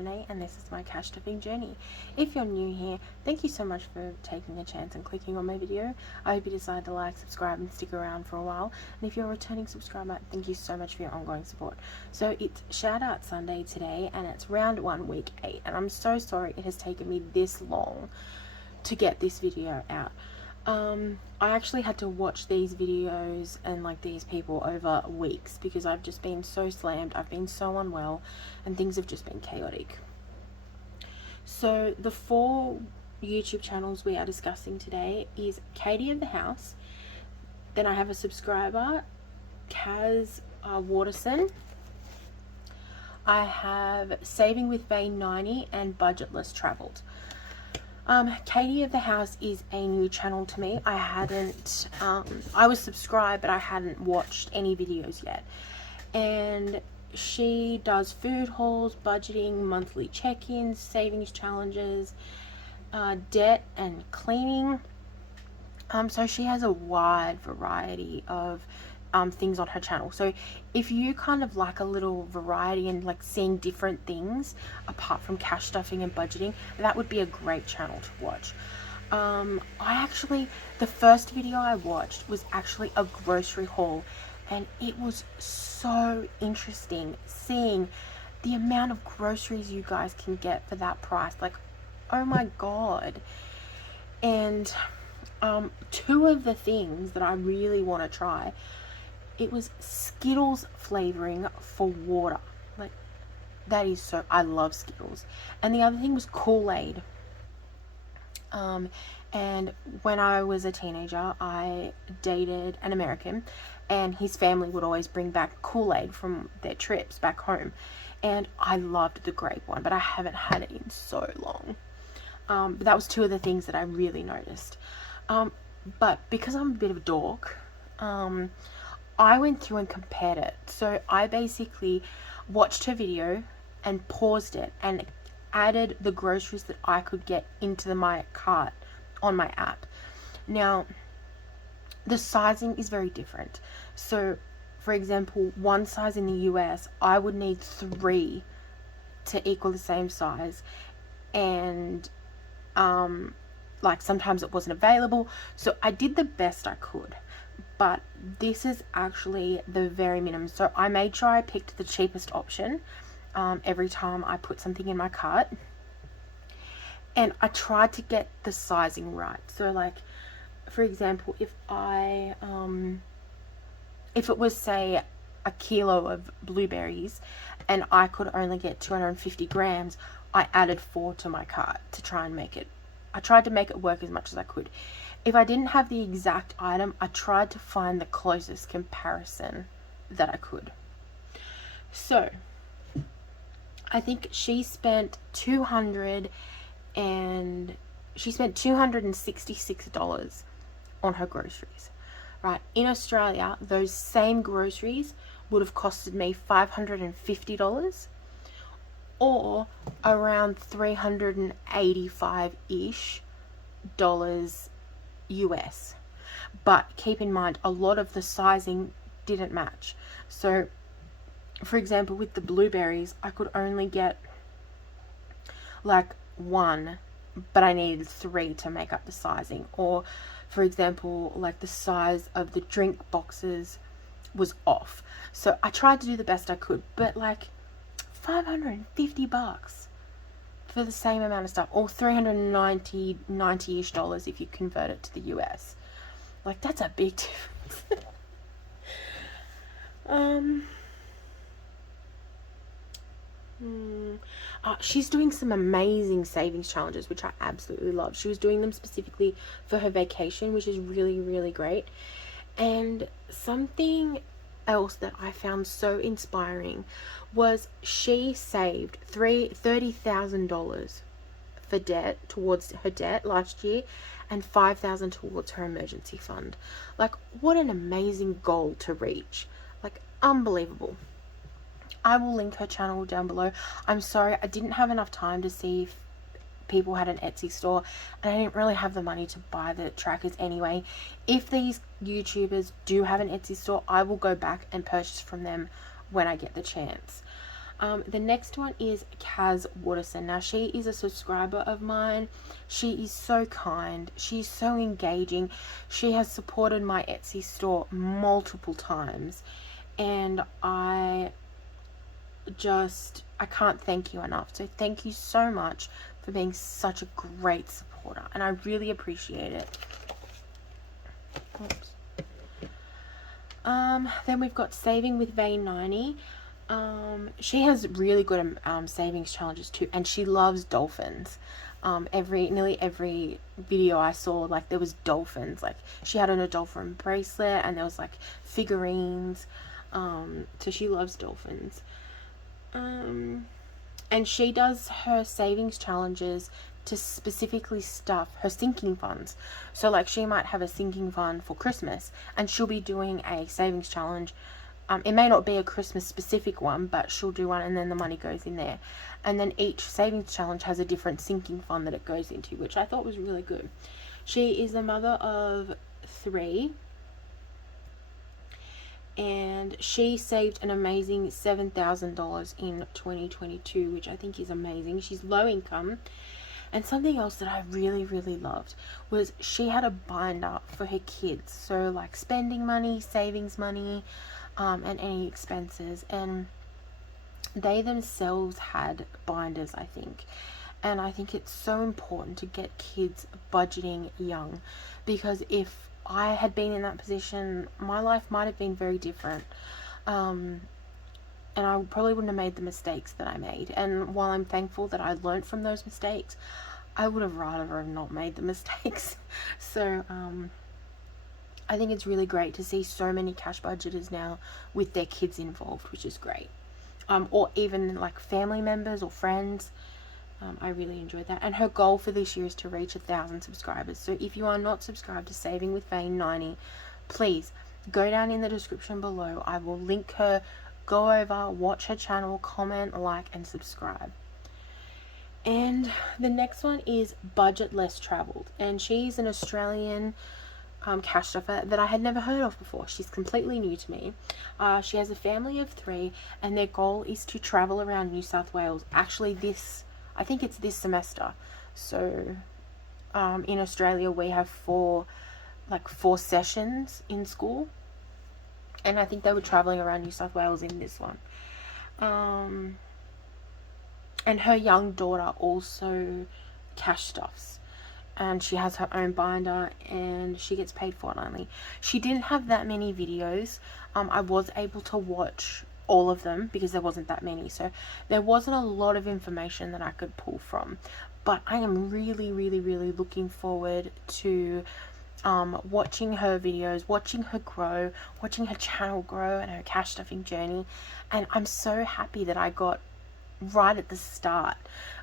Renee, and this is my cash stuffing journey. If you're new here, thank you so much for taking a chance and clicking on my video. I hope you decide to like, subscribe and stick around for a while. And if you're a returning subscriber, thank you so much for your ongoing support. So it's Shoutout Sunday today, and it's round 1, week 8, and I'm so sorry it has taken me this long to get this video out. I actually had to watch these videos and like these people over weeks because I've just been so slammed. I've been so unwell and things have just been chaotic. So the 4 YouTube channels we are discussing today is Katie of the House. Then I have a subscriber, Kaz Waterson. I have Saving with Vane 90 and Budgetless Travelled. Katie of the House is a new channel to me. I was subscribed, but I hadn't watched any videos yet. And she does food hauls, budgeting, monthly check-ins, savings challenges, debt and cleaning. So she has a wide variety of things on her channel. So if you kind of like a little variety and like seeing different things apart from cash stuffing and budgeting, that would be a great channel to watch. The first video I watched was actually a grocery haul, and it was so interesting seeing the amount of groceries you guys can get for that price. Like, oh my god. And 2 of the things that I really want to try, it was Skittles flavoring for water. Like, that is so, I love Skittles. And the other thing was Kool-Aid. And when I was a teenager, I dated an American, and his family would always bring back Kool-Aid from their trips back home. And I loved the grape one, but I haven't had it in so long. But that was 2 of the things that I really noticed. But because I'm a bit of a dork, I went through and compared it. So I basically watched her video and paused it and added the groceries that I could get into my cart on my app. Now, the sizing is very different. So, for example, one size in the US, I would need 3 to equal the same size. And, like, sometimes it wasn't available. So I did the best I could. But this is actually the very minimum. So I made sure I picked the cheapest option every time I put something in my cart. And I tried to get the sizing right. So, like, for example, if it was, say, a kilo of blueberries and I could only get 250 grams, I added 4 to my cart to try and make it. I tried to make it work as much as I could. If I didn't have the exact item, I tried to find the closest comparison that I could. So, I think she spent $266 on her groceries. Right? In Australia, those same groceries would have costed me $550 or around $385-ish US. But keep in mind, a lot of the sizing didn't match. So, for example, with the blueberries, I could only get like 1, but I needed 3 to make up the sizing. Or, for example, like the size of the drink boxes was off. So I tried to do the best I could, but like $550 for the same amount of stuff, or $390-ish if you convert it to the US. Like, that's a big difference. She's doing some amazing savings challenges, which I absolutely love. She was doing them specifically for her vacation, which is really, really great. And something else that I found so inspiring was she saved $30,000 for debt, towards her debt last year, and $5,000 towards her emergency fund. Like, what an amazing goal to reach. Like, unbelievable. I will link her channel down below. I'm sorry, I didn't have enough time to see if people had an Etsy store, and I didn't really have the money to buy the trackers anyway. If these YouTubers do have an Etsy store, I will go back and purchase from them when I get the chance. The next one is Kaz Waterson. Now, she is a subscriber of mine. She is so kind. She's so engaging. She has supported my Etsy store multiple times. And I can't thank you enough. So thank you so much for being such a great supporter. And I really appreciate it. Oops. Then we've got Saving with Vein 90. She has really good savings challenges too, and she loves dolphins. Nearly every video I saw, like, there was dolphins. Like, she had a dolphin bracelet, and there was like figurines. So she loves dolphins. And she does her savings challenges to specifically stuff her sinking funds. So like, she might have a sinking fund for Christmas, and she'll be doing a savings challenge. It may not be a Christmas specific one, but she'll do one, and then the money goes in there. And then each savings challenge has a different sinking fund that it goes into, which I thought was really good. She is a mother of 3, and she saved an amazing $7,000 in 2022, which I think is amazing. She's low income. And something else that I really, really loved was she had a binder for her kids. So like spending money, savings money, and any expenses. And they themselves had binders, I think. And I think it's so important to get kids budgeting young, because if I had been in that position, my life might have been very different. And I probably wouldn't have made the mistakes that I made. And while I'm thankful that I learned from those mistakes, I would have rather have not made the mistakes. So I think it's really great to see so many cash budgeters now with their kids involved, which is great. Or even like family members or friends. I really enjoyed that. And her goal for this year is to reach 1,000 subscribers. So if you are not subscribed to Saving with Vein 90, please go down in the description below. I will link her. Go over, watch her channel, comment, like, and subscribe. And the next one is Budget Less Traveled. And she's an Australian cash stuffer that I had never heard of before. She's completely new to me. She has a family of 3, and their goal is to travel around New South Wales. Actually, I think it's this semester. So in Australia we have 4 sessions in school, and I think they were traveling around New South Wales in this one. And her young daughter also cash stuffs, and she has her own binder, and she gets paid fortnightly. She didn't have that many videos. I was able to watch all of them because there wasn't that many, so there wasn't a lot of information that I could pull from. But I am really, really, really looking forward to watching her videos, watching her grow, watching her channel grow and her cash stuffing journey. And I'm so happy that I got right at the start.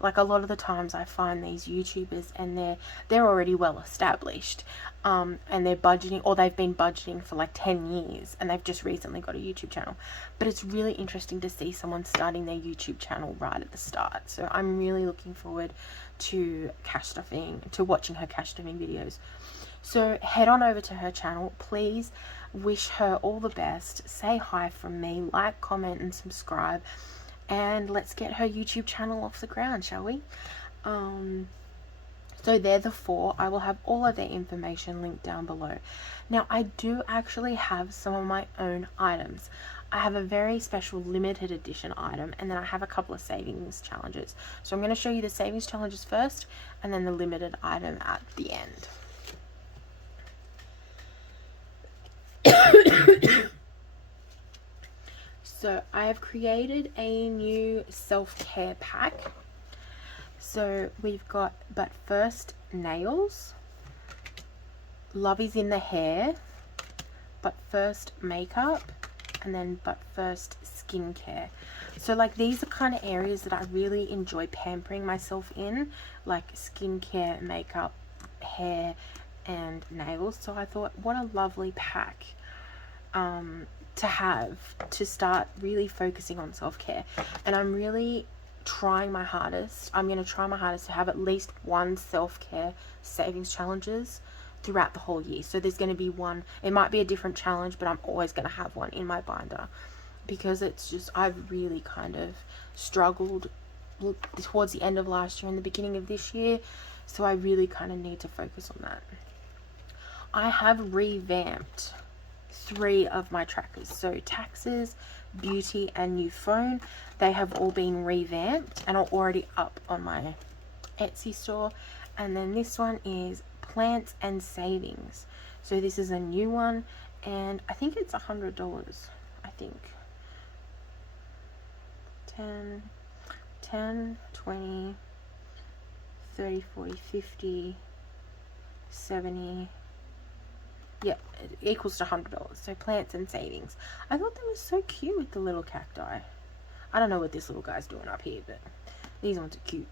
Like, a lot of the times I find these YouTubers, and they're already well established, and they're budgeting, or they've been budgeting for like 10 years, and they've just recently got a YouTube channel. But it's really interesting to see someone starting their YouTube channel right at the start. So I'm really looking forward to watching her cash stuffing videos. So head on over to her channel. Please wish her all the best. Say hi from me. Like, comment, and subscribe. And let's get her YouTube channel off the ground, shall we? So they're the 4. I will have all of their information linked down below. Now, I do actually have some of my own items. I have a very special limited edition item, and then I have a couple of savings challenges. So I'm going to show you the savings challenges first, and then the limited item at the end. So I have created a new self-care pack. So we've got But First Nails, Love is in the Hair, But First Makeup, and then But First Skincare. So like, these are kind of areas that I really enjoy pampering myself in, like skincare, makeup, hair, and nails. So I thought, what a lovely pack to have to start really focusing on self-care. And I'm really trying my hardest. I'm going to try my hardest to have at least one self-care savings challenges throughout the whole year. So there's going to be one, it might be a different challenge, but I'm always going to have one in my binder. because it's just, I've really kind of struggled towards the end of last year and the beginning of this year, so I really kind of need to focus on that. I have revamped 3 of my trackers, so taxes, beauty, and new phone. They have all been revamped and are already up on my Etsy store. And then this one is plants and savings, so this is a new one, and I think it's $100. I think 10, 20, 30, 40, 50, 70, yeah, it equals to $100. So plants and savings. I thought that was so cute with the little cacti. I don't know what this little guy's doing up here, but these ones are cute.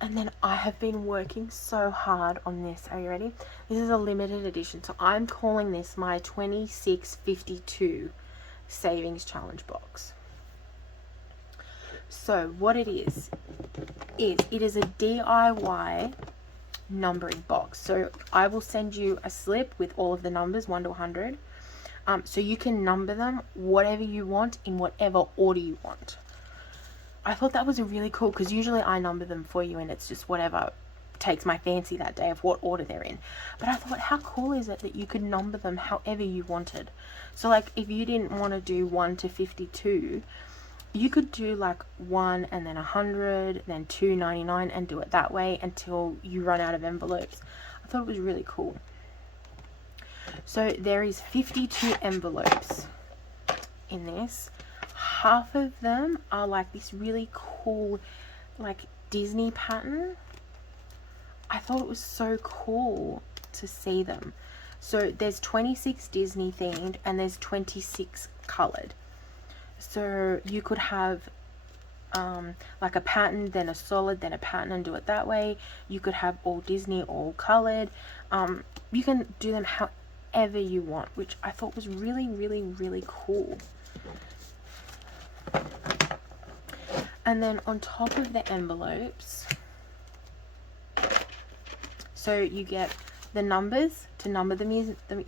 And then I have been working so hard on this. Are you ready? This is a limited edition, so I'm calling this my 2652 savings challenge box. So what it is it is a DIY numbering box. So I will send you a slip with all of the numbers 1 to 100, so you can number them whatever you want in whatever order you want. I thought that was really cool, because usually I number them for you and it's just whatever takes my fancy that day of what order they're in. But I thought, how cool is it that you could number them however you wanted? So like if you didn't want to do 1 to 52, you could do like 1 and then 100, then 299, and do it that way until you run out of envelopes. I thought it was really cool. So there is 52 envelopes in this. Half of them are like this really cool like Disney pattern. I thought it was so cool to see them. So there's 26 Disney themed and there's 26 colored. So you could have like a pattern, then a solid, then a pattern, and do it that way. You could have all Disney, all colored. You can do them however you want, which I thought was really, really, really cool. And then on top of the envelopes, so you get the numbers to number them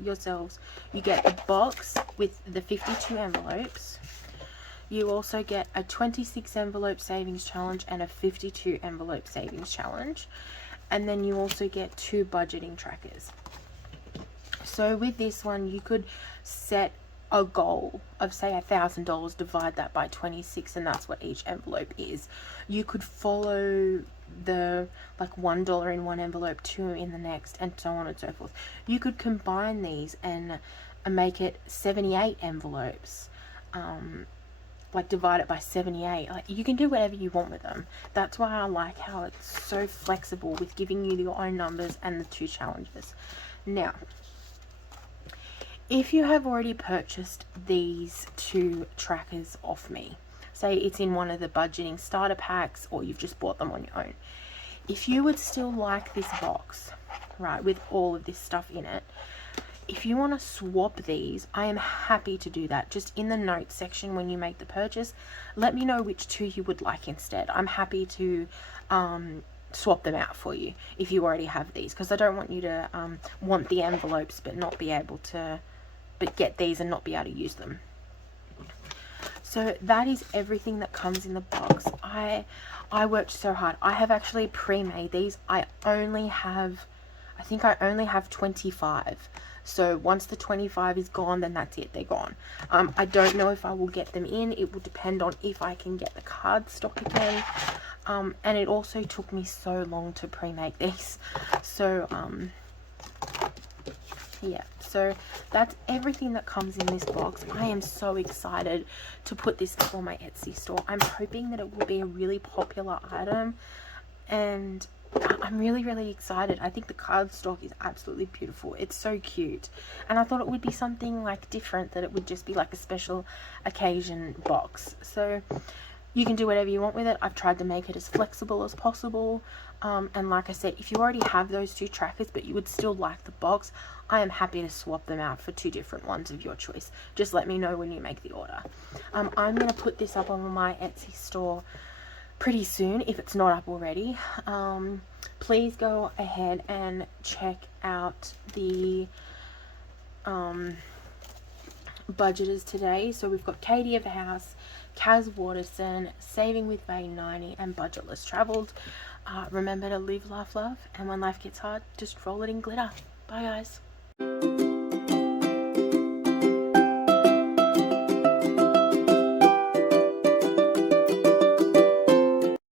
yourselves. You get a box with the 52 envelopes. You also get a 26 envelope savings challenge and a 52 envelope savings challenge. And then you also get 2 budgeting trackers. So with this one, you could set a goal of say $1,000, divide that by 26, and that's what each envelope is. You could follow the like $1 in one envelope, 2 in the next, and so on and so forth. You could combine these and make it 78 envelopes, like divide it by 78. Like you can do whatever you want with them. That's why I like how it's so flexible with giving you your own numbers and the 2 challenges. Now, if you have already purchased these 2 trackers off me, say it's in one of the budgeting starter packs or you've just bought them on your own, if you would still like this box, right, with all of this stuff in it, if you want to swap these, I am happy to do that. Just in the notes section when you make the purchase, let me know which 2 you would like instead. I'm happy to swap them out for you if you already have these, because I don't want you to want the envelopes but not be able to, but get these and not be able to use them. So that is everything that comes in the box. I worked so hard. I have actually pre-made these. I think I only have 25. So once the 25 is gone, then that's it, they're gone. I don't know if I will get them in. It will depend on if I can get the card stock again. And it also took me so long to pre-make these. So yeah, so that's everything that comes in this box. I am so excited to put this up on my Etsy store. I'm hoping that it will be a really popular item, and I'm really, really excited. I think the cardstock is absolutely beautiful. It's so cute, and I thought it would be something like different, that it would just be like a special occasion box. So you can do whatever you want with it. I've tried to make it as flexible as possible. And like I said, if you already have those 2 trackers but you would still like the box, I am happy to swap them out for 2 different ones of your choice. Just let me know when you make the order. I'm going to put this up on my Etsy store pretty soon, if it's not up already. Please go ahead and check out the budgeters today. So we've got Katie of the House, Kaz Waterson, Saving with Vein 90, and Budgetless Travelled. Remember to live, laugh, love, and when life gets hard, just roll it in glitter. Bye, guys.